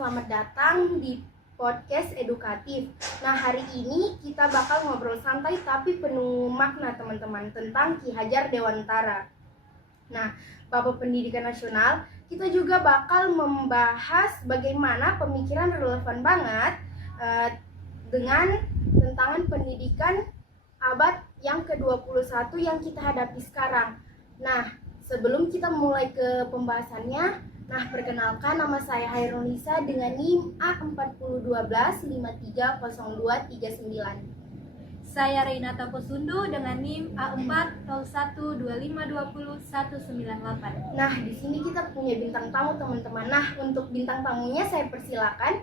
selamat datang di podcast edukatif. Nah, hari ini kita bakal ngobrol santai tapi penuh makna teman-teman tentang Ki Hajar Dewantara. Nah, Bapak Pendidikan Nasional, kita juga bakal membahas bagaimana pemikiran relevan banget dengan tantangan pendidikan abad yang ke-21 yang kita hadapi sekarang. Nah, sebelum kita mulai ke pembahasannya, perkenalkan, nama saya Hairul Nisa dengan NIM A4012530239. Saya Renata Posundu dengan NIM A40125201198. Nah, di sini kita punya bintang tamu teman-teman. Nah, untuk bintang tamunya saya persilakan.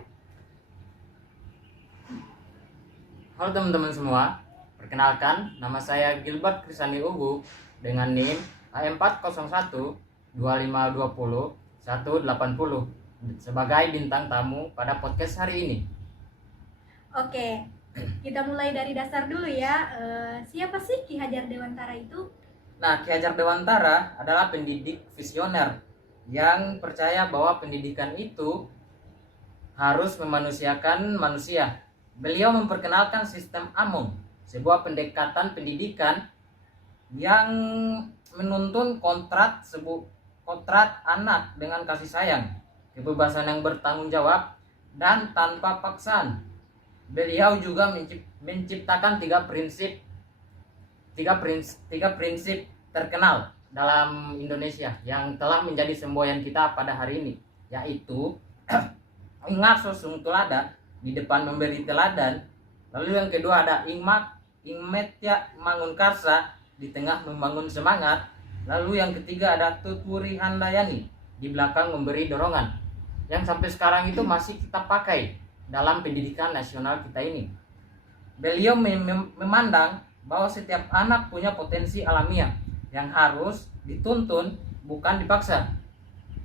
Halo teman-teman semua, perkenalkan nama saya Gilbert Krisani Ugu dengan NIM A4012520 180 sebagai bintang tamu pada podcast hari ini. Oke, kita mulai dari dasar dulu ya. Siapa sih Ki Hajar Dewantara itu? Nah, Ki Hajar Dewantara adalah pendidik visioner yang percaya bahwa pendidikan itu harus memanusiakan manusia. Beliau memperkenalkan sistem Among, sebuah pendekatan pendidikan yang menuntun kontrak anak dengan kasih sayang, kebebasan yang bertanggung jawab, dan tanpa paksaan. Beliau juga menciptakan tiga prinsip terkenal dalam Indonesia yang telah menjadi semboyan kita pada hari ini, yaitu ingarso sung tulada, di depan memberi teladan. Lalu yang kedua ada ingmetya mangun karsa, di tengah membangun semangat. Lalu yang ketiga ada tutwuri handayani, di belakang memberi dorongan, yang sampai sekarang itu masih kita pakai dalam pendidikan nasional kita ini. Beliau memandang bahwa setiap anak punya potensi alamiah yang harus dituntun, bukan dipaksa.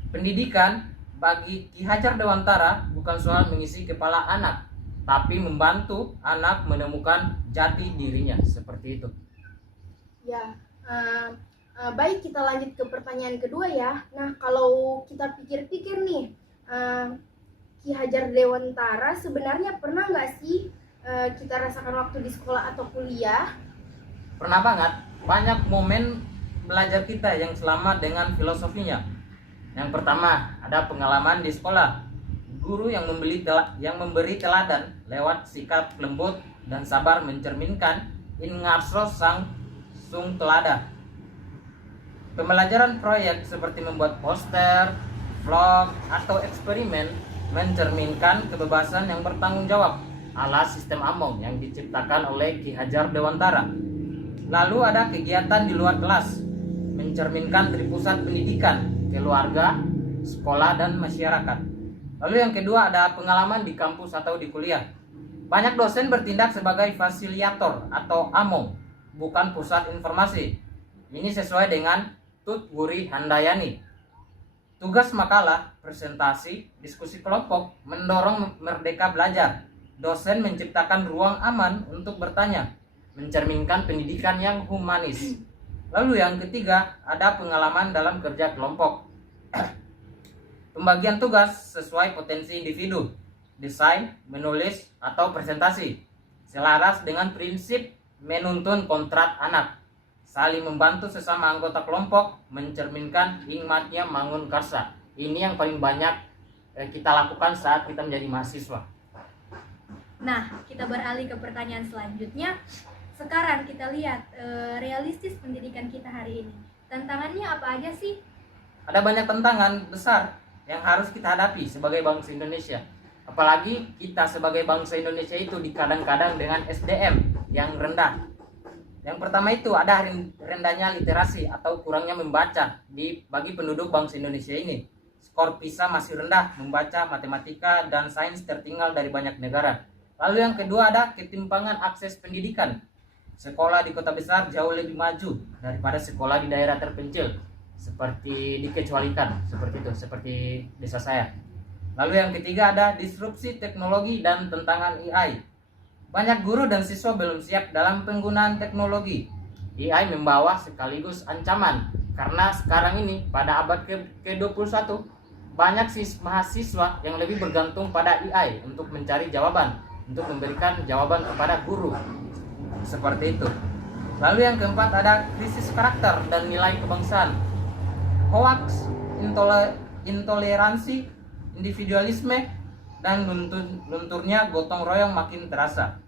Pendidikan bagi Ki Hajar Dewantara bukan soal mengisi kepala anak, tapi membantu anak menemukan jati dirinya, seperti itu. Ya, baik, kita lanjut ke pertanyaan kedua ya. Nah, kalau kita pikir-pikir nih, Ki Hajar Dewantara sebenarnya pernah nggak sih kita rasakan waktu di sekolah atau kuliah? Pernah banget, banyak momen belajar kita yang selama dengan filosofinya. Yang pertama, ada pengalaman di sekolah. Guru yang memberi teladan lewat sikap lembut dan sabar mencerminkan ingarso sang sung telada. Pembelajaran proyek seperti membuat poster, vlog, atau eksperimen mencerminkan kebebasan yang bertanggung jawab ala sistem Among yang diciptakan oleh Ki Hajar Dewantara. Lalu ada kegiatan di luar kelas, mencerminkan tripusat pendidikan, keluarga, sekolah, dan masyarakat. Lalu yang kedua ada pengalaman di kampus atau di kuliah. Banyak dosen bertindak sebagai fasilitator atau Among, bukan pusat informasi. Ini sesuai dengan Tutwuri Handayani. Tugas makalah, presentasi, diskusi kelompok, mendorong merdeka belajar. Dosen menciptakan ruang aman untuk bertanya, mencerminkan pendidikan yang humanis. Lalu yang ketiga, ada pengalaman dalam kerja kelompok. Pembagian tugas sesuai potensi individu, desain, menulis, atau presentasi. Selaras dengan prinsip menuntun kontrak anak. Saling membantu sesama anggota kelompok, mencerminkan hikmatnya mangun karsa. Ini yang paling banyak kita lakukan saat kita menjadi mahasiswa. Nah, kita beralih ke pertanyaan selanjutnya. Sekarang kita lihat realistis pendidikan kita hari ini. Tantangannya apa aja sih? Ada banyak tantangan besar yang harus kita hadapi sebagai bangsa Indonesia. Apalagi kita sebagai bangsa Indonesia itu dikadang-kadang dengan SDM yang rendah. Yang pertama itu ada rendahnya literasi atau kurangnya membaca bagi penduduk bangsa Indonesia ini. Skor PISA masih rendah, membaca, matematika, dan sains tertinggal dari banyak negara. Lalu yang kedua ada ketimpangan akses pendidikan. Sekolah di kota besar jauh lebih maju daripada sekolah di daerah terpencil, seperti dikecualikan, seperti itu, seperti desa saya. Lalu yang ketiga ada disrupsi teknologi dan tantangan AI. Banyak guru dan siswa belum siap dalam penggunaan teknologi. AI membawa sekaligus ancaman, karena sekarang ini pada abad ke-21 banyak mahasiswa yang lebih bergantung pada AI untuk mencari jawaban, untuk memberikan jawaban kepada guru. Seperti itu. Lalu yang keempat ada krisis karakter dan nilai kebangsaan. Hoax, intoleransi, individualisme, dan lunturnya gotong royong makin terasa.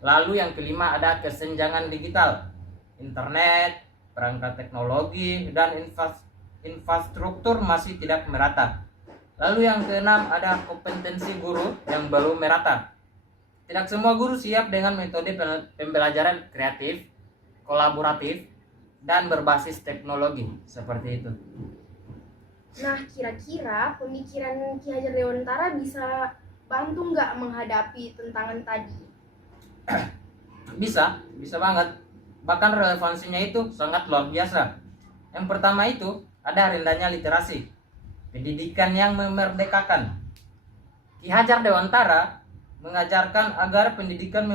Lalu yang kelima ada kesenjangan digital. Internet, perangkat teknologi, dan infrastruktur masih tidak merata. Lalu yang keenam ada kompetensi guru yang belum merata. Tidak semua guru siap dengan metode pembelajaran kreatif, kolaboratif, dan berbasis teknologi. Seperti itu. Nah, kira-kira pemikiran Ki Hajar Dewantara bisa bantu nggak menghadapi tantangan tadi? Bisa banget. Bahkan relevansinya itu sangat luar biasa. Yang pertama itu ada rendahnya literasi, pendidikan yang memerdekakan. Ki Hajar Dewantara mengajarkan agar pendidikan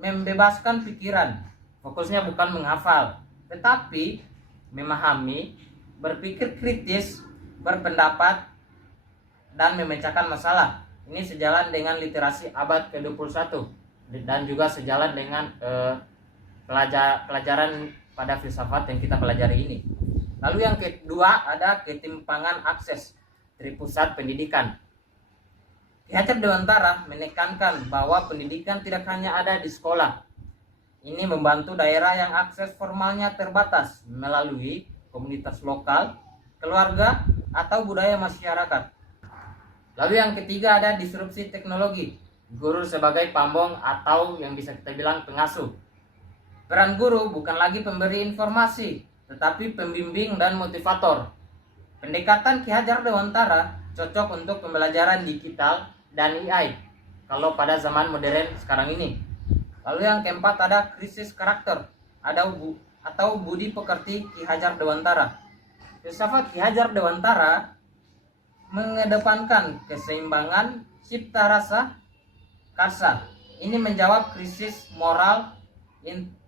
membebaskan pikiran. Fokusnya bukan menghafal, tetapi memahami, berpikir kritis, berpendapat, dan memecahkan masalah. Ini sejalan dengan literasi abad ke-21 dan juga sejalan dengan pelajaran pada filsafat yang kita pelajari ini. Lalu yang kedua ada ketimpangan akses dari pusat pendidikan. Ki Hajar Dewantara menekankan bahwa pendidikan tidak hanya ada di sekolah. Ini membantu daerah yang akses formalnya terbatas melalui komunitas lokal, keluarga, atau budaya masyarakat. Lalu yang ketiga ada disrupsi teknologi. Guru sebagai pambong atau yang bisa kita bilang pengasuh. Peran guru bukan lagi pemberi informasi, tetapi pembimbing dan motivator. Pendekatan Ki Hajar Dewantara cocok untuk pembelajaran digital dan AI kalau pada zaman modern sekarang ini. Lalu yang keempat ada krisis karakter atau budi pekerti Ki Hajar Dewantara. Filsafat Ki Hajar Dewantara mengedepankan keseimbangan cipta rasa karsa. Ini menjawab krisis moral,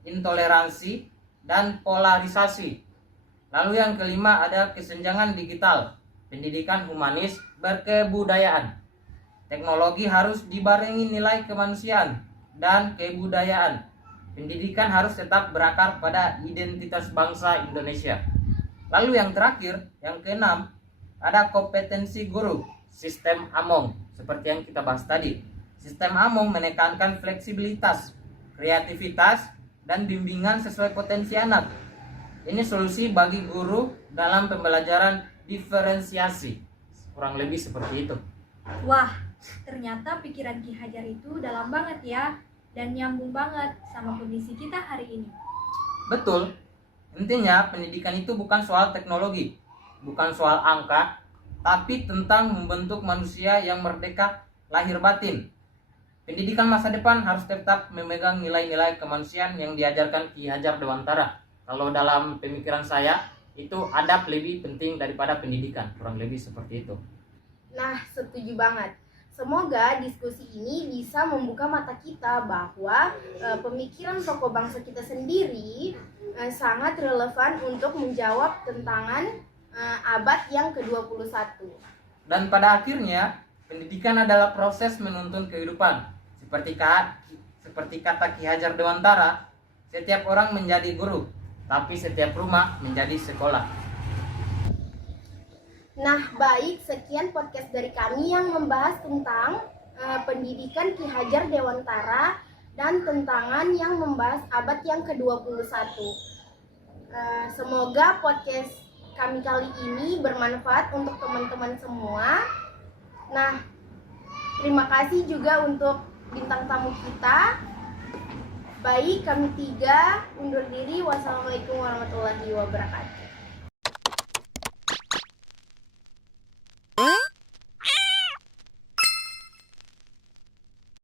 intoleransi, dan polarisasi. Lalu yang kelima ada kesenjangan digital, pendidikan humanis berkebudayaan. Teknologi harus dibarengi nilai kemanusiaan dan kebudayaan. Pendidikan harus tetap berakar pada identitas bangsa Indonesia. Lalu yang terakhir, yang keenam, ada kompetensi guru, sistem Among, seperti yang kita bahas tadi. Sistem Among menekankan fleksibilitas, kreativitas, dan bimbingan sesuai potensi anak. Ini solusi bagi guru dalam pembelajaran diferensiasi. Kurang lebih seperti itu. Wah, ternyata pikiran Ki Hajar itu dalam banget ya, dan nyambung banget sama kondisi kita hari ini. Betul. Intinya pendidikan itu bukan soal teknologi, bukan soal angka, tapi tentang membentuk manusia yang merdeka lahir batin. Pendidikan masa depan harus tetap memegang nilai-nilai kemanusiaan yang diajarkan Ki Hajar Dewantara. Kalau dalam pemikiran saya, itu adab lebih penting daripada pendidikan. Kurang lebih seperti itu. Nah, setuju banget. Semoga diskusi ini bisa membuka mata kita bahwa pemikiran tokoh bangsa kita sendiri sangat relevan untuk menjawab tantangan abad yang ke-21. Dan pada akhirnya, pendidikan adalah proses menuntun kehidupan. Seperti kata Ki Hajar Dewantara, setiap orang menjadi guru, tapi setiap rumah menjadi sekolah. Nah, baik, sekian podcast dari kami yang membahas tentang pendidikan Ki Hajar Dewantara dan tantangan yang membahas abad yang ke-21. Semoga podcast kami kali ini bermanfaat untuk teman-teman semua. Nah, terima kasih juga untuk bintang tamu kita. Baik, kami tiga undur diri. Wassalamualaikum warahmatullahi wabarakatuh.